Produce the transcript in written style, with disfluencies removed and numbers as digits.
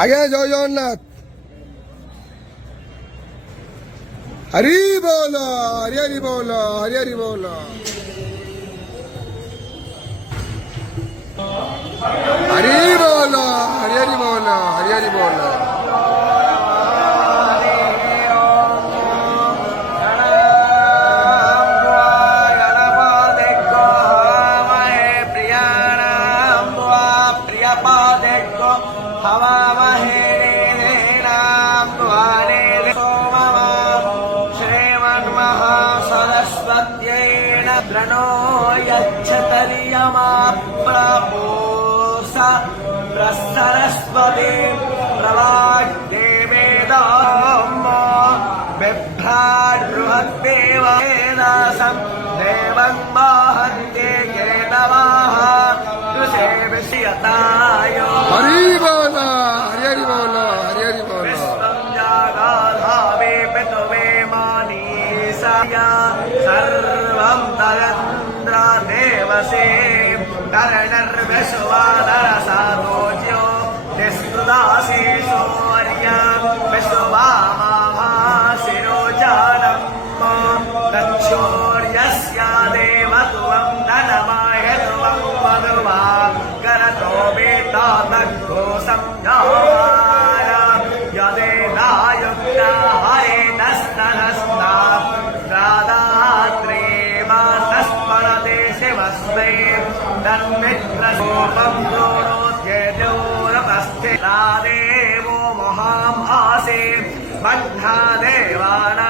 আগে জয় জগন্নাথ। হরি বল, হরি হরি বল, হরি হরি বল। হরি বল, হরি হরি বল, হরি হরি বল। प्रणो यच्छतर्यमा प्रपोस प्रसरस्वती प्रवाग्देवेदाम् बिभ्राड्रुहद्देव वेदासं देवं महन्ते केतवाः तुषे विषयतायो हरि बोल, हरि हरि बोल, हरि हरि बोल। विश्वं जागाधावे पितुवे मानीषाया सर्वं तयन्द्र देवसे नरनर्विश्वानरसादोज्यो निस्तुदासीशोर्या विश्ववामाभासिरोजानम् दक्षोर्यस्य देवत्वं धनमायत्वं मधुवा करतो वेतादग्गो संज्ञाय यदेनायुक्ता हरेणस्तनस्ता राधात्रेवासस्मरते शिवस्मै तन्मित्रशोपं दोरोद्यजोरपस्थे रादेवो महाम् आसे बद्धा देवाना